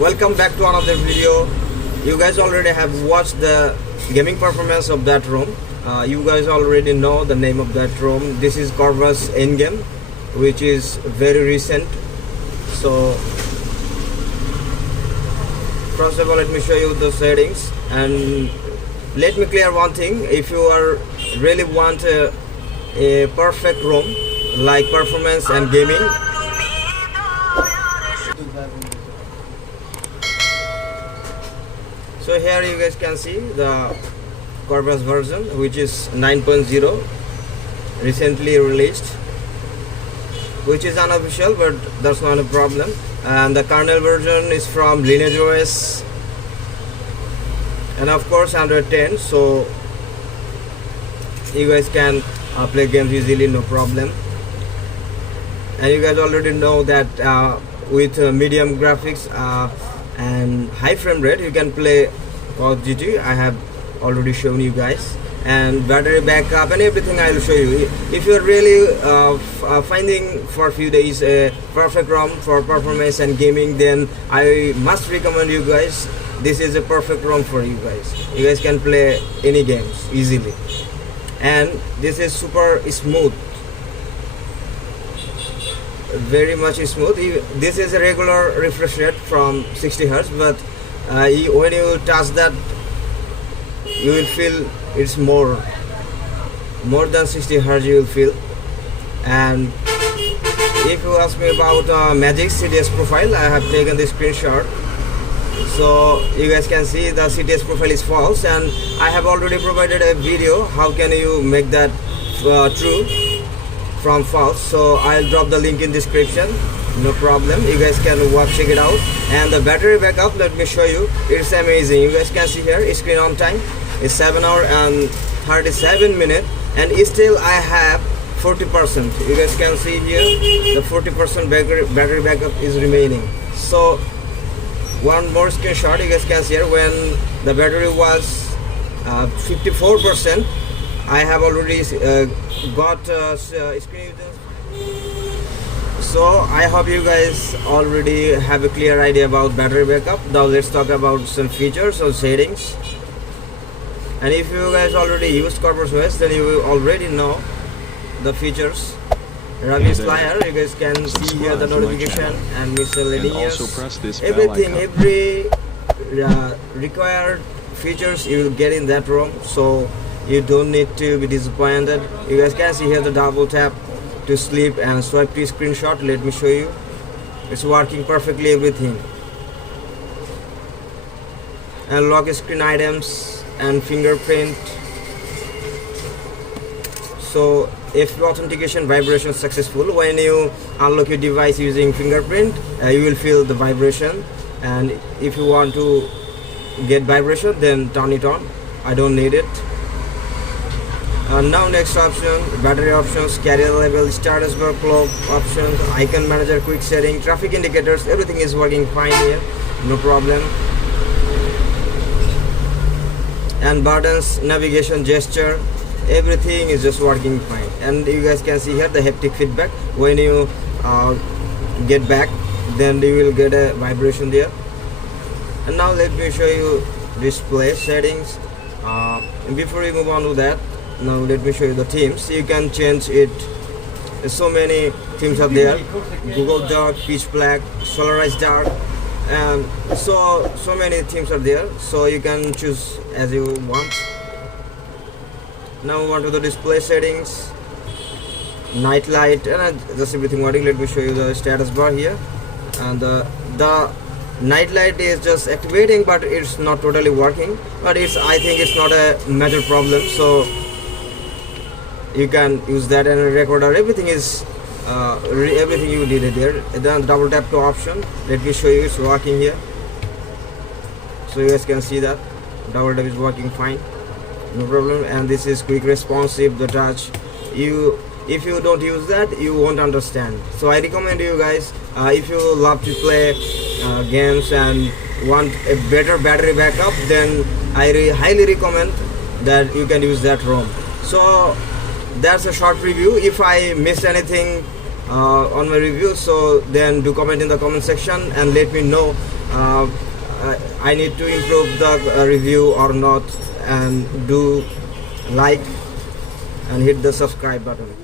Welcome back to another video. You guys already have watched the gaming performance of that ROM. You guys already know the name of that ROM. This is Corvus in-game, which is very recent. So first of all, let me show you the settings, and let me clear one thing. If you are really want a perfect ROM like performance and gaming, so here you guys can see the Corvus version, which is 9.0, recently released, which is unofficial, but that's not a problem. And the kernel version is from Lineage OS, and of course Android 10, so you guys can play games easily, no problem. And you guys already know that with medium graphics and high frame rate, you can play Call of Duty. I have already shown you guys, and battery backup and everything I will show you. If you're really finding for a few days a perfect ROM for performance and gaming, then I must recommend you guys. This is a perfect ROM for you guys. You guys can play any games easily, and this is super smooth, very much smooth. This is a regular refresh rate from 60 Hz, but when you touch that, you will feel it's more than 60 Hz you will feel. And if you ask me about Magisk CTS profile, I have taken the screenshot, so you guys can see the CTS profile is false, and I have already provided a video how can you make that true from false. So I'll drop the link in description, no problem. You guys can check it out. And the battery backup, let me show you, it's amazing. You guys can see here screen on time is 7 hours and 37 minutes, and still I have 40%. You guys can see here the 40% battery backup is remaining. So one more screenshot, you guys can see here, when the battery was 54%, I have already got screen users. So I hope you guys already have a clear idea about battery backup. Now let's talk about some features or settings. And if you guys already used Corvus OS, then you will already know the features. Review Slayer, you guys can see here the notification and miscellaneous. Everything, every required features you will get in that ROM, so you don't need to be disappointed. You guys can see here the double tap to sleep and swipe to screenshot. Let me show you. It's working perfectly, everything. And lock screen items and fingerprint. So if authentication vibration successful, when you unlock your device using fingerprint, you will feel the vibration. And if you want to get vibration, then turn it on. I don't need it. Now next option, battery options, carrier level, status bar, clock options, icon manager, quick setting, traffic indicators, everything is working fine here, no problem. And buttons, navigation, gesture, everything is just working fine. And you guys can see here the haptic feedback. When you get back, then you will get a vibration there. And now let me show you display settings. Before we move on to that, now let me show you the themes. You can change it. So many themes are there. Google Dark, Pitch Black, Solarized Dark, and so many themes are there. So you can choose as you want. Now move on to the display settings, night light, and just everything working. Let me show you the status bar here. And the night light is just activating, but it's not totally working. But I think it's not a major problem. So you can use that, and a recorder, everything is everything you did it there. Then double tap to option. Let me show you, it's working here. So you guys can see that double tap is working fine, no problem. And this is quick responsive, the touch. If you don't use that, you won't understand. So I recommend you guys, if you love to play games and want a better battery backup, then I highly recommend that you can use that ROM. So that's a short review. If I missed anything on my review, so then do comment in the comment section and let me know I need to improve the review or not, and do like and hit the subscribe button.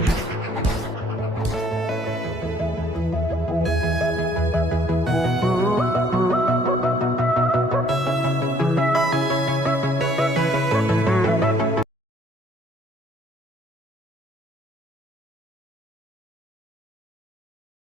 videos.